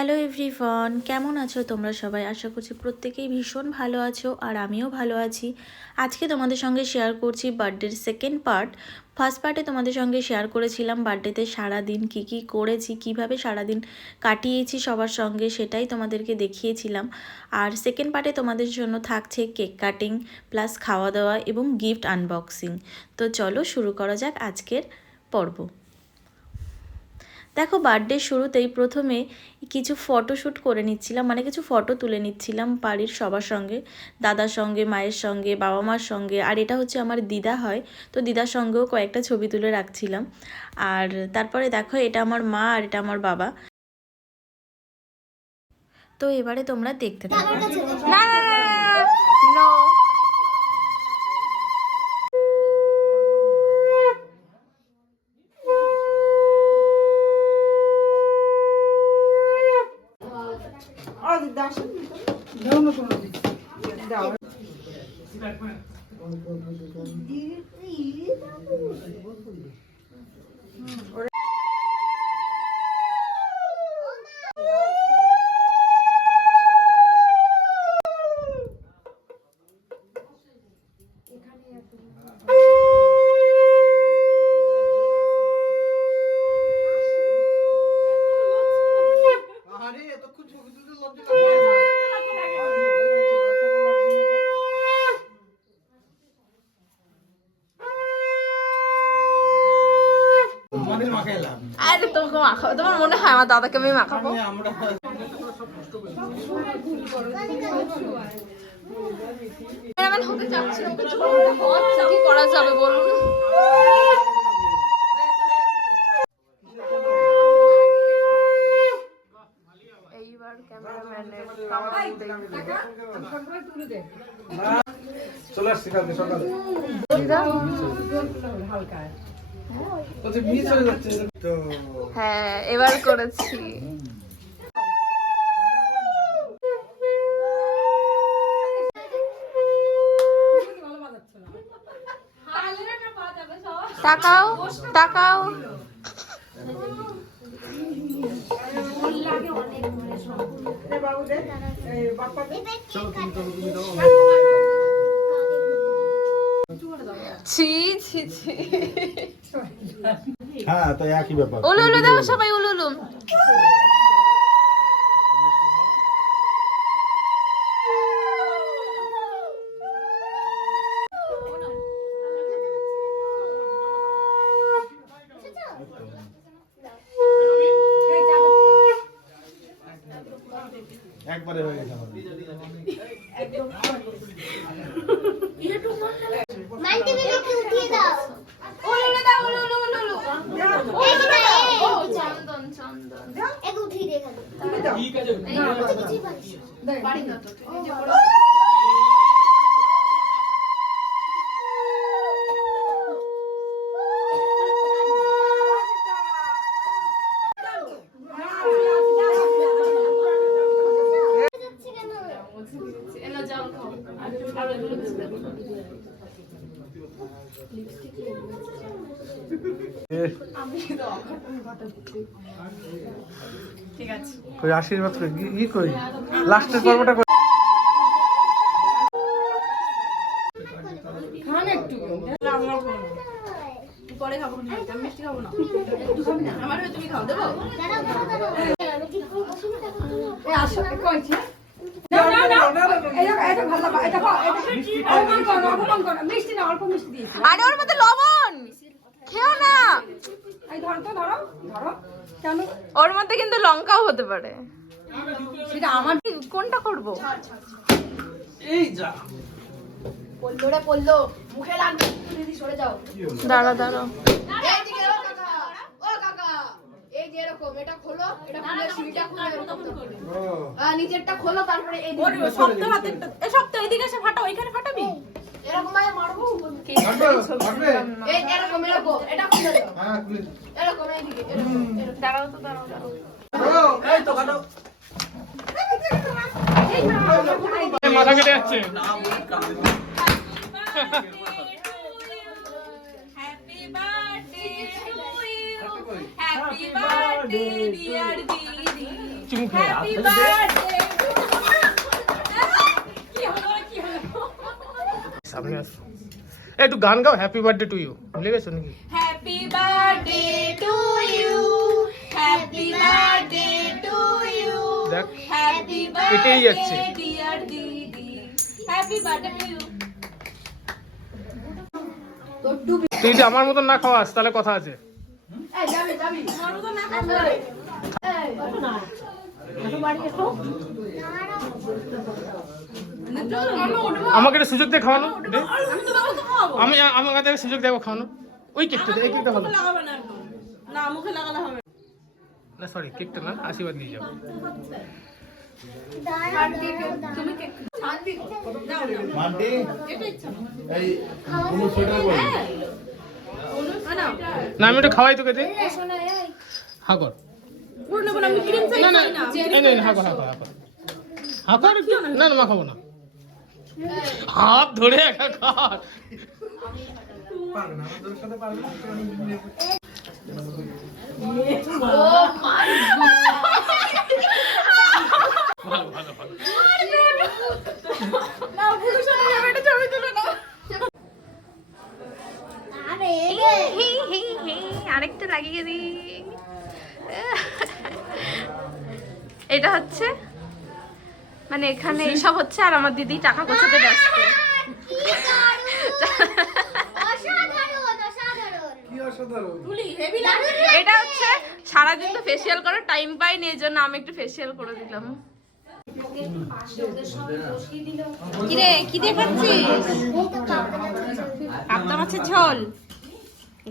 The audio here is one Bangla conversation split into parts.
হ্যালো এভরিওয়ান, কেমন আছো তোমরা সবাই? আশা করছি প্রত্যেকেই ভীষণ ভালো আছো আর আমিও ভালো আছি। আজকে তোমাদের সঙ্গে শেয়ার করছি বার্থডের সেকেন্ড পার্ট। ফার্স্ট পার্টে তোমাদের সঙ্গে শেয়ার করেছিলাম বার্থডেতে সারাদিন কী করেছি, কিভাবে সারাদিন কাটিয়েছি সবার সঙ্গে, সেটাই তোমাদেরকে দেখিয়েছিলাম। আর সেকেন্ড পার্টে তোমাদের জন্য থাকছে কেক কাটিং প্লাস খাওয়া দাওয়া এবং গিফট আনবক্সিং। তো চলো শুরু করা যাক আজকের পর্ব। দেখো, বার্থডে শুরুতেই প্রথমে কিছু ফটোশ্যুট করে নিচ্ছিলাম, মানে কিছু ফটো তুলে নিচ্ছিলাম বাড়ির সবার সঙ্গে, দাদার সঙ্গে, মায়ের সঙ্গে, বাবা মার সঙ্গে। আর এটা হচ্ছে আমার দিদা হয়, তো দিদার সঙ্গেও কয়েকটা ছবি তুলে রাখছিলাম। আর তারপরে দেখো, এটা আমার মা আর এটা আমার বাবা। তো এবারে তোমরা দেখতে থাকো। না নো আরে তোমাকে মাখাবো, তোমার মনে হয় আমার দাদাকে আমি মাখাবো? হতে চাচ্ছি, কি করা যাবে বলুন? এইবার ক্যামেরাম্যানের চলে আসছি কালকে সকালে। হ্যাঁ, এবার করেছি। তাকাও তাকাও, ছি ছি ছি। হ্যাঁ, তো একই ব্যাপার। উলু উলু দাও সবাই, উলু উলু। একবারে হয়ে গেছে আমাদের। মাল্টিমিডিয়াকে উঠিয়ে দাও। উলু দাও, উলু উলু উলু উলু। ও চন্দন চন্দন, একে উঠিয়ে দে খালি। ঠিক আছে, কিছুই পারিস না। বাড়ি না তো তুই যে বড়। যাচ্ছে কেন? এলো জল খাও। ঠিক আছে, কই আশীর্বাদ কই ই কই লাস্টের পর্বটা কই? খান একটু। পরে খাবো না, আমি মিষ্টি খাবো না। একটু খাবি না? আমার হয়ে তুমি খাও, দেবো? দাঁড়াও, দাঁড়াও। আমি ঠিক করে বসি না তখন। এই আসো কইছি না না না এটা ভালো লাগা এটা খাও এটা অপমান করো মিষ্টি না অল্প মিষ্টি দিয়েছি আরে ওর মধ্যে লবণ, খেও না। এই ধরো তো ধরো ধরো কেন ওর মধ্যে কিন্তু লঙ্কাও হতে পারে। সেটা আমার কোনটা করবো? এই যা পড়লো পড়লো মুখে লাগবে, দিদি সরে যাও। দাঁড়া দাঁড়া, এইদিকে ও কাকা, ও কাকা, এই যে এরকম এটা খোলো, এটা খুলে সিলটা খুলে এরকম করো। নিচেরটা খোলো, তারপরে এই শক্ত হাতে এই শক্ত, এদিকে এসে ফাটা, ওইখানে ফাটাবি। এরকম ভাবে মারবো। পারবে? এই এরকম এরকম এটা খুলে দাও। হ্যাঁ, খুলে এরকম এইদিকে এরকম এরকম। দাঁড়াও তো, দাঁড়াও দাঁড়াও। এই তো কাটো মাথা কেটে যাচ্ছে। Happy birthday to you. Happy birthday dear Didi. দিচ্ছি মুখে। হ্যাপি বার্থডে কি হলো কি হলো সামনে আসো, একটু গান গাও, হ্যাপি বার্থডে টু ইউ। ভুলে গেছো নাকি? Happy birthday to you happy birthday to you দেখ হ্যাপি এটাই যাচ্ছে। বার্থডে ডিয়ার দিদি হ্যাপি বার্থডে টু ইউ তুই যদি আমার মতন না খাওয়াস তাহলে কথা আছে। এই যাবি যাবি আমারও তো না খাবো আমাকে একটা সুযোগ দিয়ে খাওয়ানো দে। আমি তো বাবা তো খাবো আমার কাছে সুযোগ দেবো খাওয়ানো। ওই কেকটা দে, এই কেকটা ভালো লাগাবে না একদম না মুখে লাগালে হবে না, সরি কেকটা না, আশীর্বাদ নিয়ে যাবো। তুমি কে শান্তি নাও নাও মান্টি এটা ইচ্ছা এই কোনো সোয়েটার পরে নাও না আমি ওটা খাওয়াই তোকে দে। হা কর। পুরো নেব না আমি ক্রিম চাই না না না এই নে, হা কর হা কর হা কর হা কর একটু। না না মা খাবো না, হাত ধরে একা খা। পারবে না আমাদের সাথে পারবে না ভালো ভালো ভালো। না পুরো সাথে যাবে এটা ছবি তুলে নাও আরেকটা লাগিয়ে দি। এটা হচ্ছে মানে এখানে এইসব হচ্ছে আর আমার দিদি টাকা গোছাতে ব্যস্ত। কি অসাধারণ। তুলি হেভি লাগে এটা হচ্ছে সারাদিন তো ফেসিয়াল করার টাইম পাইনি, এই জন্য আমি একটু ফেসিয়াল করে দিলাম। কিরে কি দেখাচ্ছিস? পাবদা মাছের ঝোল।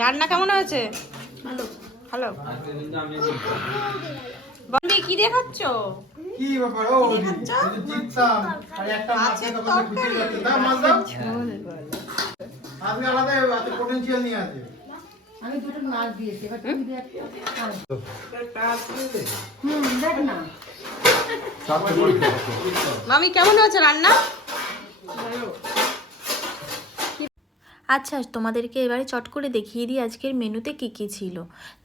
রান্না কেমন হয়েছে? ভালো। বন্ধি কি দেখাচ্ছ? কি ব্যাপার ও জিততাম আর একটা মাছে তখন খুঁজে যাচ্ছে না মাছ দাও আপনি আলাদা এত পটেনশিয়াল নিয়ে আছে আমি দুটো নাচ দিয়েছি এবার তুমি দেখ দেখ না মামি কেমন হয়েছে রান্না? আচ্ছা তোমাদেরকে এবারে চট করে দেখিয়ে দিই আজকের মেনুতে কি কি ছিল।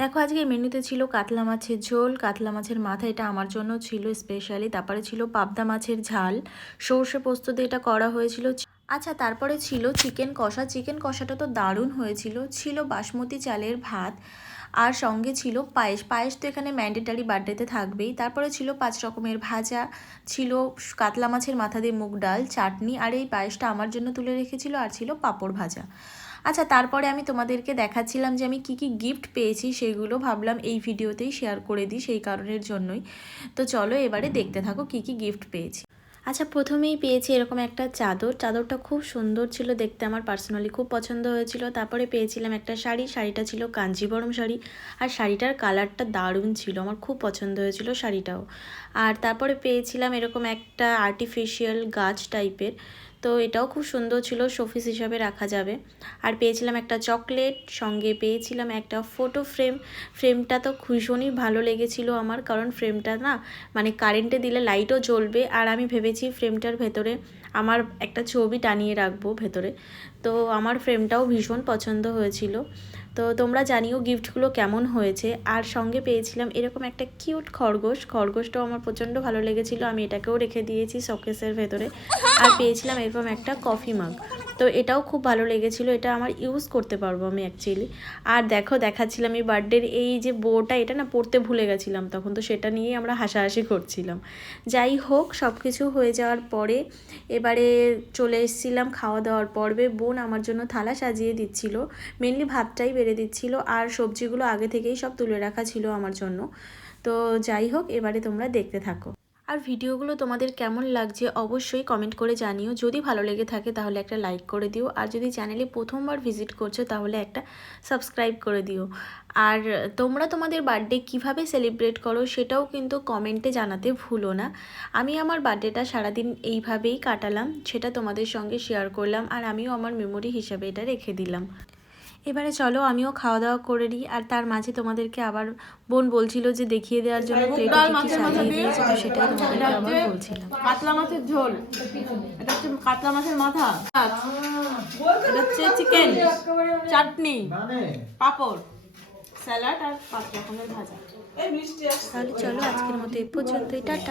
দেখো আজকের মেনুতে ছিল কাতলা মাছের ঝোল, কাতলা মাছের মাথা, এটা আমার জন্য ছিল স্পেশালি। তারপরে ছিল পাবদা মাছের ঝাল, সর্ষে পোস্ত দিয়ে এটা করা হয়েছিল। আচ্ছা তারপরে ছিল চিকেন কষা। চিকেন কষাটা তো দারুণ হয়েছিল। ছিল বাসমতি চালের ভাত আর সঙ্গে ছিল পায়েস। পায়েস তো এখানে ম্যান্ডেটারি বার্থডেতে থাকবেই। তারপরে ছিল 5 রকমের ভাজা, ছিল কাতলা মাছের মাথা দিয়ে মুগ ডাল, চাটনি, আর এই পায়েসটা আমার জন্য তুলে রেখেছিল, আর ছিল পাঁপড় ভাজা। আচ্ছা তারপরে আমি তোমাদেরকে দেখাচ্ছিলাম যে আমি কি কি গিফট পেয়েছি, সেগুলো ভাবলাম এই ভিডিওতেই শেয়ার করে দিই, সেই কারণের জন্যই। তো চলো এবারে দেখতে থাকো কি কি গিফট পেয়েছি। আচ্ছা প্রথমেই পেয়েছি এরকম একটা চাদর। চাদরটা খুব সুন্দর ছিল দেখতে, আমার পার্সোনালি খুব পছন্দ হয়েছিল। তারপরে পেয়েছিলাম একটা শাড়ি। শাড়িটা ছিল কাঞ্জিবরম শাড়ি, আর শাড়িটার কালারটা দারুণ ছিল, আমার খুব পছন্দ হয়েছিল শাড়িটাও। আর তারপরে পেয়েছিলাম এরকম একটা আর্টিফিশিয়াল গাছ টাইপের, তো এটাও খুব সুন্দর ছিল, শোপিস হিসাবে রাখা যাবে। আর পেয়েছিলাম একটা চকলেট, সঙ্গে পেয়েছিলাম একটা ফটো ফ্রেম। ফ্রেমটা তো ভীষণই ভালো লেগেছিল আমার, কারণ ফ্রেমটা না মানে কারেন্টে দিলে লাইটও জ্বলবে, আর আমি ভেবেছি ফ্রেমটার ভেতরে আমার একটা ছবি টানিয়ে রাখবো ভেতরে। তো আমার ফ্রেমটাও ভীষণ পছন্দ হয়েছিল। তো তোমরা জানিও গিফটগুলো কেমন হয়েছে। আর সঙ্গে পেয়েছিলাম এরকম একটা কিউট খরগোশ। খরগোশটাও আমার প্রচণ্ড ভালো লেগেছিল, আমি এটাকেও রেখে দিয়েছি শোকেসের ভেতরে। আর পেয়েছিলাম এরকম একটা কফি মাগ, তো এটাও খুব ভালো লেগেছিল, এটা আমার ইউজ করতে পারবো আমি অ্যাকচুয়ালি। আর দেখো দেখাচ্ছিলাম এই বার্থডের এই যে বোটা, এটা না পড়তে ভুলে গেছিলাম তখন, তো সেটা নিয়েই আমরা হাসাহাসি করছিলাম। যাই হোক সব কিছু হয়ে যাওয়ার পরে এবারে চলে এসেছিলাম খাওয়া দাওয়ার পর্বে। বোন আমার জন্য থালা সাজিয়ে দিচ্ছিল, মেনলি ভাতটাই বেড়ে দিচ্ছিল, আর সবজিগুলো আগে থেকেই সব তুলে রাখা ছিল আমার জন্য। তো যাই হোক এবারে তোমরা দেখতে থাকো। আর ভিডিওগুলো তোমাদের কেমন লাগছে অবশ্যই কমেন্ট করে জানিও। যদি ভালো লেগে থাকে তাহলে একটা লাইক করে দিও, আর যদি চ্যানেলে প্রথমবার ভিজিট করছো তাহলে একটা সাবস্ক্রাইব করে দিও। আর তোমরা তোমাদের বার্থডে কিভাবে সেলিব্রেট করো সেটাও কিন্তু কমেন্টে জানাতে ভুলো না। আমি আমার বার্থডেটা সারাদিন এইভাবেই কাটালাম, সেটা তোমাদের সঙ্গে শেয়ার করলাম, আর আমিও আমার মেমোরি হিসাবে এটা রেখে দিলাম। এবারে চলো আমিও খাওয়া দাওয়া করে নিই। আর তার মাঝে তোমাদেরকে আবার বোন বলছিল যে দেখিয়ে দেওয়ার জন্য প্লেটে কি সাজিয়ে দিয়েছে, তো সেটাই তোমাদেরকে আবার বলছিলাম। কাতলা মাছের ঝোল, এটা হচ্ছে কাতলা মাছের মাথা, এটা হচ্ছে চিকেন, চাটনি, পাঁপড়, স্যালাড আর 5 রকমের ভাজা। তাহলে চলো আজকের মতো এই পর্যন্তই, টাটা।